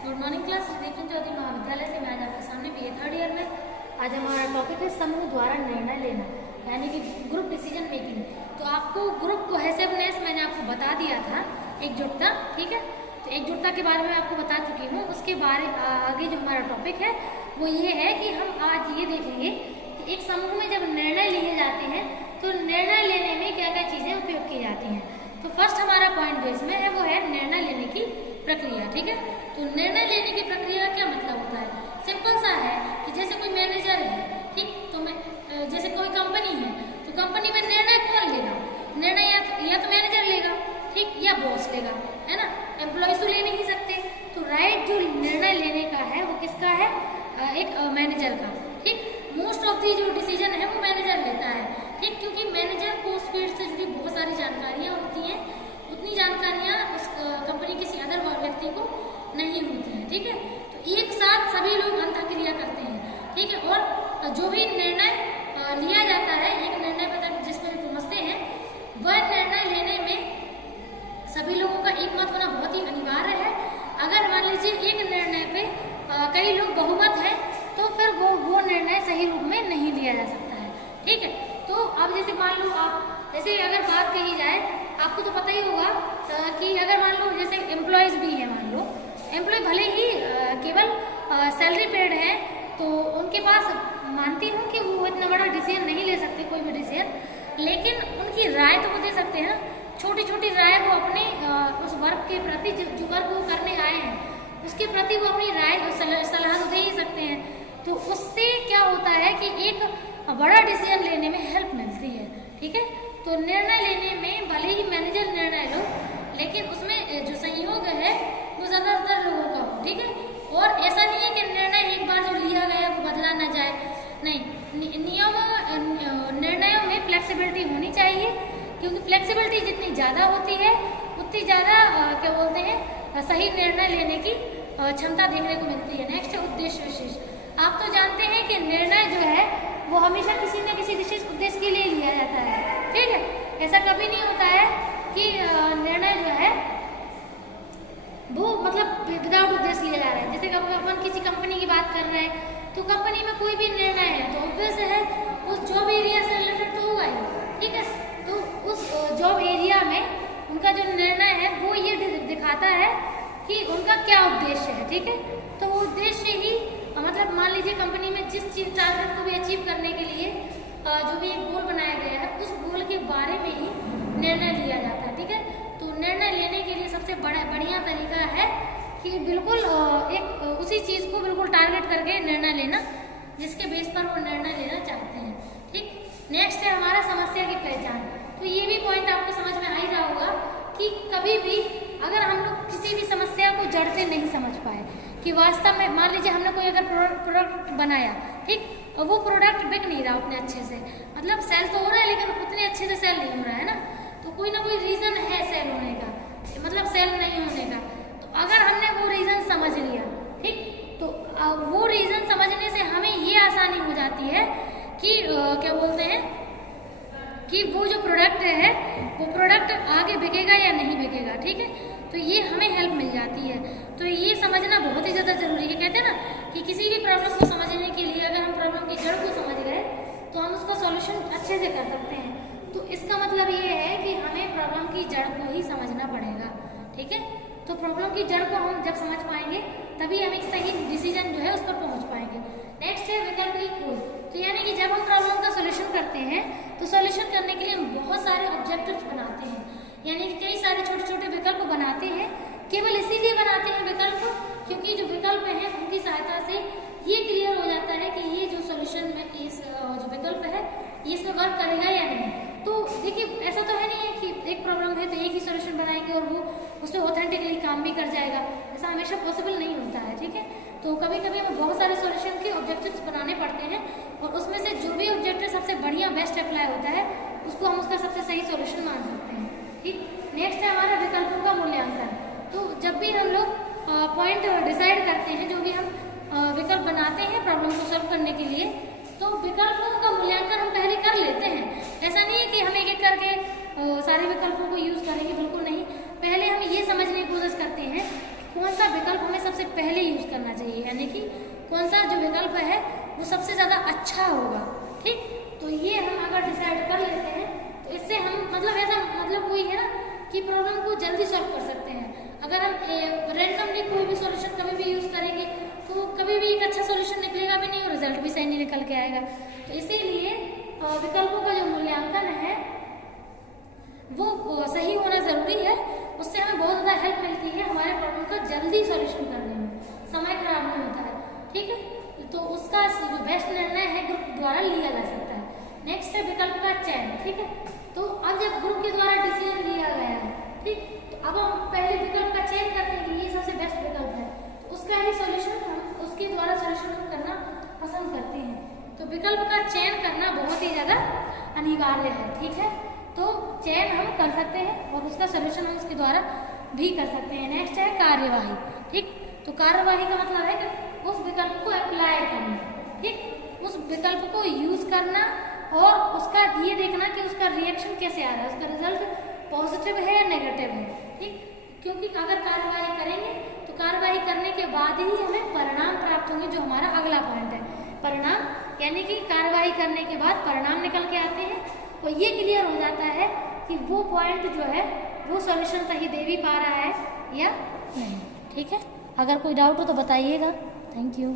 Good morning class, Vivekananda Chaudhary Mahavidyalaya से मैं आज आपके सामने बीए थर्ड ईयर में। आज हमारा टॉपिक है समूह द्वारा निर्णय लेना, यानी कि ग्रुप डिसीजन मेकिंग। तो आपको ग्रुप कोहेसिवनेस मैंने आपको बता दिया था, एकजुटता, ठीक है। तो एकजुटता के बारे में आपको बता चुकी हूँ। उसके बारे आगे जो हमारा टॉपिक है वो ये है कि हम आज ये देखेंगे कि एक समूह में जब निर्णय लिए जाते हैं तो निर्णय लेने में क्या क्या चीज़ें उपयोग की जाती हैं। तो फर्स्ट हमारा पॉइंट जो इसमें है वो है निर्णय लेने की प्रक्रिया, ठीक है। तो निर्णय लेने की प्रक्रिया का क्या मतलब होता है? सिंपल सा है कि जैसे कोई मैनेजर है, ठीक, तो जैसे कोई कंपनी है तो कंपनी में निर्णय कौन लेगा? निर्णय या तो मैनेजर लेगा, ठीक, या बॉस लेगा, है ना। एम्प्लॉयज तो ले नहीं सकते। तो राइट जो निर्णय लेने का है वो किसका है? एक मैनेजर का, ठीक। मोस्ट ऑफ दी जो डिसीजन है वो मैनेजर लेता है, ठीक, क्योंकि मैनेजर को उस फील्ड से जुड़ी बहुत सारी जानकारियाँ होती हैं। उतनी जानकारियाँ उस कंपनी किसी अदर व्यक्ति को नहीं होती हैं, ठीक है। तो एक साथ सभी लोग अंतःक्रिया करते हैं, ठीक है। और जो भी निर्णय लिया जाता है, एक निर्णय पर जिसमें पहुँचते हैं, वह निर्णय लेने में सभी लोगों का एक मत होना बहुत ही अनिवार्य है। अगर मान लीजिए एक निर्णय पे कई लोग बहुमत है तो फिर वो निर्णय सही रूप में नहीं लिया जा सकता है, ठीक है। तो अब जैसे मान लो आप, जैसे अगर बात कही जाए, आपको तो पता ही होगा कि अगर मान लो जैसे एम्प्लॉयज़ भी हैं, मान लो एम्प्लॉय भले ही केवल सैलरी पेड है तो उनके पास मानती हूँ कि वो इतना बड़ा डिसीजन नहीं ले सकते, कोई भी डिसीजन, लेकिन उनकी राय तो वो दे सकते हैं ना। छोटी छोटी राय वो अपने उस वर्क के प्रति जो वर्क वो करने आए हैं उसके प्रति वो अपनी राय सलाह तो दे ही सकते हैं। तो उससे क्या होता है कि एक बड़ा डिसीजन लेने में हेल्प मिलती है, ठीक है। तो निर्णय लेने में भले ही मैनेजर निर्णय लो, लेकिन उसमें जो सहयोग है वो ज़्यादातर लोगों का हो, ठीक है। और ऐसा नहीं है कि निर्णय एक बार जो लिया गया वो बदला ना जाए, नहीं। निर्णयों में फ्लेक्सिबिलिटी होनी चाहिए, क्योंकि फ्लेक्सिबिलिटी जितनी ज़्यादा होती है उतनी ज़्यादा क्या बोलते हैं, सही निर्णय लेने की क्षमता देखने को मिलती है। नेक्स्ट है उद्देश्य विशेष। आप तो जानते हैं कि निर्णय जो है वो हमेशा किसी न किसी विशेष उद्देश्य के लिए लिया जाता है, ठीक है। ऐसा कभी नहीं होता है कि निर्णय जो है वो मतलब विदाउट उद्देश्य लिया जा रहा है। जैसे अपन किसी कंपनी की बात कर रहे हैं तो कंपनी में कोई भी निर्णय है तो ऑब्वियस है उस जॉब एरिया से रिलेटेड तो होगा ही, ठीक है। तो उस जॉब एरिया में उनका जो निर्णय है वो ये दिखाता है कि उनका क्या उद्देश्य है, ठीक है। तो वो उद्देश्य ही मतलब मान लीजिए कंपनी में जिस चीज टारगेट को भी अचीव करने के लिए जो भी एक गोल बनाया गया है उस गोल के बारे में ही निर्णय लिया जाता है, ठीक है। तो निर्णय लेने के लिए सबसे बढ़िया तरीका है कि बिल्कुल एक उसी चीज़ को बिल्कुल टारगेट करके निर्णय लेना जिसके बेस पर वो निर्णय लेना चाहते हैं, ठीक। नेक्स्ट है हमारा समस्या की पहचान। तो ये भी पॉइंट आपको समझ में आ ही रहा होगा कि कभी भी अगर हम लोग किसी भी समस्या को जड़ से नहीं समझ पाए कि वास्तव में मान लीजिए हमने कोई अगर प्रोडक्ट बनाया, ठीक, और वो प्रोडक्ट बिक नहीं रहा उतने अच्छे से, मतलब सेल तो हो रहा है लेकिन उतने अच्छे से सेल नहीं हो रहा है ना। तो कोई ना कोई रीज़न है सेल होने का, मतलब सेल नहीं होने का। तो अगर हमने वो रीज़न समझ लिया, ठीक, तो वो रीज़न समझने से हमें ये आसानी हो जाती है कि क्या बोलते हैं कि वो जो प्रोडक्ट है वो प्रोडक्ट आगे बिकेगा या नहीं बिकेगा, ठीक है। तो ये हमें हेल्प मिल जाती है। तो ये समझना बहुत ही ज़्यादा ज़रूरी है। कहते हैं ना कि किसी भी प्रॉब्लम को समझने के लिए अगर हम प्रॉब्लम की जड़ को समझ गए तो हम उसका सॉल्यूशन अच्छे से कर सकते हैं। तो इसका मतलब ये है कि हमें प्रॉब्लम की जड़ को ही समझना पड़ेगा, ठीक है। तो प्रॉब्लम की जड़ को हम जब समझ पाएंगे तभी हम एक सही डिसीजन जो है उस पर पहुँच पाएंगे। नेक्स्ट है वैकल्पिक खोज। तो यानी कि जब हम प्रॉब्लम का सोल्यूशन करते हैं तो सोल्यूशन करने के लिए हम बहुत सारे ऑब्जेक्टिव्स बनाते हैं, यानी कि कई सारे छोटे छोटे विकल्प बनाते हैं। केवल इसीलिए बनाते हैं विकल्प क्योंकि जो विकल्प हैं उनकी सहायता से ये क्लियर हो जाता है कि ये जो सोल्यूशन में इस जो विकल्प है ये इसमें वर्क करेगा या नहीं। तो देखिए ऐसा तो है नहीं है कि एक प्रॉब्लम है तो एक ही सोल्यूशन बनाएंगे और वो उस पर ऑथेंटिकली काम भी कर जाएगा, ऐसा हमेशा पॉसिबल नहीं होता है, ठीक है। तो कभी कभी हमें बहुत सारे सोल्यूशन के ऑब्जेक्टिव्स बनाने पड़ते हैं और उसमें से जो भी ऑब्जेक्टिव सबसे बढ़िया बेस्ट अप्लाई होता है उसको हम उसका सबसे सही सोल्यूशन मान सकते हैं, ठीक। नेक्स्ट है हमारा विकल्पों का मूल्यांकन। तो जब भी हम लोग पॉइंट डिसाइड करते हैं, जो भी हम विकल्प बनाते हैं प्रॉब्लम को सॉल्व करने के लिए, तो विकल्पों का मूल्यांकन हम पहले कर लेते हैं। ऐसा नहीं है कि हम एक एक करके सारे विकल्पों को यूज़ करेंगे, बिल्कुल नहीं। पहले हम ये समझने की कोशिश करते हैं कौन सा विकल्प हमें सबसे पहले यूज करना चाहिए, यानी कि कौन सा जो विकल्प है वो सबसे ज़्यादा अच्छा होगा। ठीक, तो ये हम अगर डिसाइड कर लेते हैं तो इससे हम मतलब ऐसा मतलब वही है ना कि प्रॉब्लम को जल्दी सॉल्व कर सकते हैं। अगर हम रैंडमली कोई भी सॉल्यूशन कभी भी यूज़ करेंगे तो कभी भी एक अच्छा सॉल्यूशन निकलेगा भी नहीं और रिजल्ट भी सही नहीं निकल के आएगा। तो इसीलिए विकल्पों का जो मूल्यांकन है वो सही होना ज़रूरी है। उससे हमें बहुत ज़्यादा हेल्प मिलती है हमारे प्रॉब्लम का जल्दी सॉल्यूशन करने में, समय खराब नहीं होता है। ठीक है, तो उसका जो बेस्ट निर्णय है ग्रुप द्वारा लिया जा सकता है। नेक्स्ट है विकल्प का चयन। ठीक है, तो अब जब ग्रुप के द्वारा डिसीजन लिया गया है, ठीक, तो अब हम पहले विकल्प का चयन करते हैं कि ये सबसे बेस्ट विकल्प है, तो उसका ही सॉल्यूशन हम उसके द्वारा सॉल्यूशन करना पसंद करते हैं। तो विकल्प का चयन करना बहुत ही ज़्यादा अनिवार्य है। ठीक है, तो चयन हम कर सकते हैं और उसका सॉल्यूशन हम उसके द्वारा भी कर सकते हैं। नेक्स्ट है कार्यवाही। ठीक, तो कार्यवाही का मतलब है कि उस विकल्प को अप्लाई करना, ठीक, उस विकल्प को यूज करना और उसका ये देखना कि उसका रिएक्शन कैसे आ रहा है, उसका रिजल्ट पॉजिटिव है या नेगेटिव है। ठीक, क्योंकि अगर कार्यवाही करेंगे तो कार्यवाही करने के बाद ही हमें परिणाम प्राप्त होंगे, जो हमारा अगला पॉइंट है परिणाम, यानी कि कार्यवाही करने के बाद परिणाम निकल के आते हैं और ये क्लियर हो जाता है कि वो पॉइंट जो है वो सॉल्यूशन सही दे भी पा रहा है या नहीं। ठीक है, अगर कोई डाउट हो तो बताइएगा। Thank you.